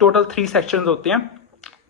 Total 3 sections होते हैं।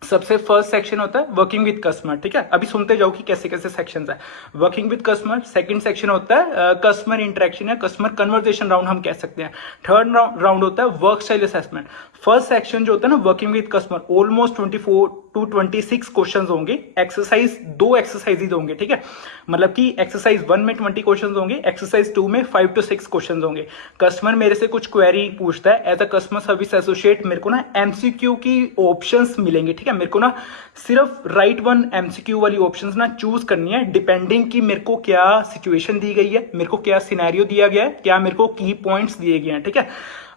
सबसे फर्स्ट सेक्शन होता है वर्किंग विद कस्टमर, ठीक है। अभी सुनते जाओ कि कैसे कैसे सेक्शंस है। Working with customer, second section होता है कस्टमर इंटरेक्शन या कस्टमर कन्वर्सेशन राउंड हम कह सकते हैं। थर्ड राउंड होता है work style assessment. First section जो होता है ना working with customer, almost 24 to 26 question होंगे। एक्सरसाइज 2 एक्सरसाइज होंगे, ठीक है। मतलब कि एक्सरसाइज 1 में 20 क्वेश्चन होंगे, एक्सरसाइज 2 में 5 to 6 क्वेश्चन होंगे। कस्टमर मेरे से कुछ क्वेरी पूछता है, as a customer service associate मेरे को ना एमसीक्यू की ऑप्शंस मिलेंगे, ठीक है। मेरे को ना सिर्फ राइट वन एमसीक्यू वाली ऑप्शंस ना चूज करनी है, डिपेंडिंग कि मेरे को क्या सिचुएशन दी गई है, मेरे को क्या सिनेरियो दिया गया है, क्या मेरे को की पॉइंट्स दिए गए हैं, ठीक है।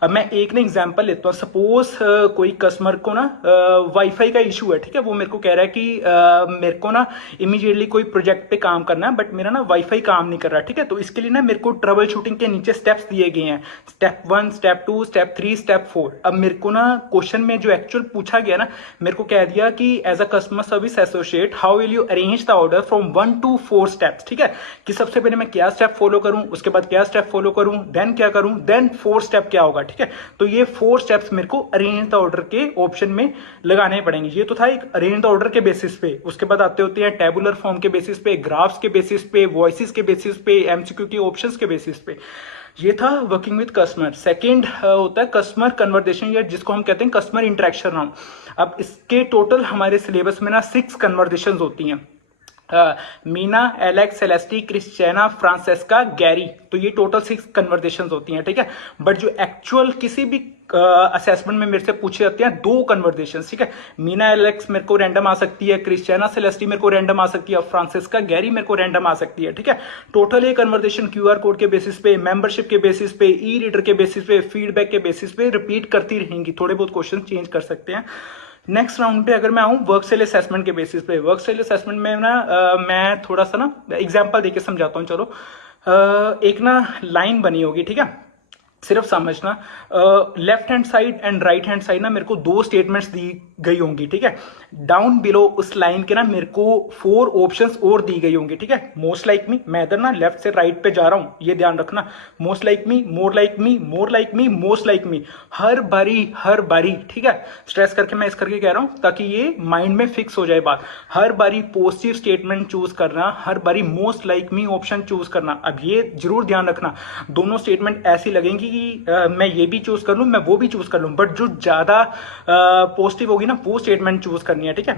अब मैं एक ना एग्जांपल लेता हूँ। सपोज कोई कस्टमर को ना वाईफाई का इशू है, ठीक है। वो मेरे को कह रहा है कि मेरे को ना इमीडिएटली कोई प्रोजेक्ट पे काम करना है, बट मेरा ना वाईफाई काम नहीं कर रहा, ठीक है। तो इसके लिए ना मेरे को ट्रबल शूटिंग के नीचे स्टेप्स दिए गए हैं, स्टेप 1, स्टेप 2, स्टेप 3, स्टेप 4। अब मेरे को ना क्वेश्चन में जो एक्चुअल पूछा गया ना, मेरे को कह दिया कि as a customer service associate how will you arrange the order from 1 to 4 steps, ठीक है। कि सबसे पहले मैं क्या स्टेप फॉलो करूं, उसके बाद क्या स्टेप फॉलो करूं, देन क्या करूं, देन 4 स्टेप क्या होगा, ठीक है। तो ये 4 स्टेप्स मेरे को अरेंज द ऑर्डर के ऑप्शन में लगाने पड़ेंगे। ये तो था एक अरेंज द ऑर्डर के बेसिस पे। उसके बाद आते होते हैं टेबुलर फॉर्म के बेसिस पे, ग्राफ्स के बेसिस पे, वॉइसेस के बेसिस पे, एमसीक्यू के ऑप्शंस के बेसिस पे। ये था वर्किंग विद कस्टमर। सेकंड होता है कस्टमर कन्वर्सेशन, या जिसको हम कहते हैं कस्टमर इंटरेक्शन राउंड। अब इसके टोटल हमारे सिलेबस में ना 6 कन्वर्सेशन होती हैं। Meena, Alex, Celeste, Christiana, Francesca, Gary. तो ये टोटल 6 कन्वर्सेशन होती हैं, ठीक है। बट जो एक्चुअल किसी भी असेसमेंट में मेरे से पूछे जाते हैं 2 कन्वर्सेशन, ठीक है। मीना, एलेक्स मेरे को रैंडम आ सकती है, क्रिस्टियाना, सेलेस्टी मेरे को रैंडम आ सकती है, फ्रांसिस्का, गैरी मेरे को रैंडम आ सकती है, ठीक है। टोटल ये कन्वर्सेशन क्यूआर कोड के बेसिस पे, मेंबरशिप के बेसिस पे, ई रीडर के बेसिस पे, फीडबैक के बेसिस पे रिपीट करती रहेंगी। थोड़े बहुत क्वेश्चन चेंज कर सकते हैं। नेक्स्ट राउंड पे अगर मैं आऊँ वर्क स्टाइल असेसमेंट के बेसिस पे, वर्क स्टाइल असेसमेंट में ना मैं थोड़ा सा ना एग्जांपल देके समझाता हूँ। चलो एक ना लाइन बनी होगी, ठीक है। सिर्फ समझना, left hand side and right hand side ना मेरे को 2 स्टेटमेंट्स दी गई होंगी, ठीक है। डाउन बिलो उस लाइन के ना मेरे को 4 ऑप्शंस और दी गई होंगी, ठीक है। मोस्ट लाइक मी, मैं इधर ना लेफ्ट से राइट पे जा रहा हूं, ये ध्यान रखना। Most like me, more like me, more like me, most like me, हर बारी, ठीक है। स्ट्रेस करके मैं इस करके कह रहा हूं ताकि ये माइंड में फिक्स हो जाए बात। हर बारी पॉजिटिव स्टेटमेंट चूज करना, हर बारी मोस्ट लाइक मी ऑप्शन चूज करना। अब ये जरूर ध्यान रखना, दोनों स्टेटमेंट ऐसी लगेंगी कि मैं ये भी चूज कर लूं, मैं वो भी चूज कर लूं, बट जो ज्यादा पॉजिटिव होगी ना वो स्टेटमेंट चूज करनी है, ठीक है।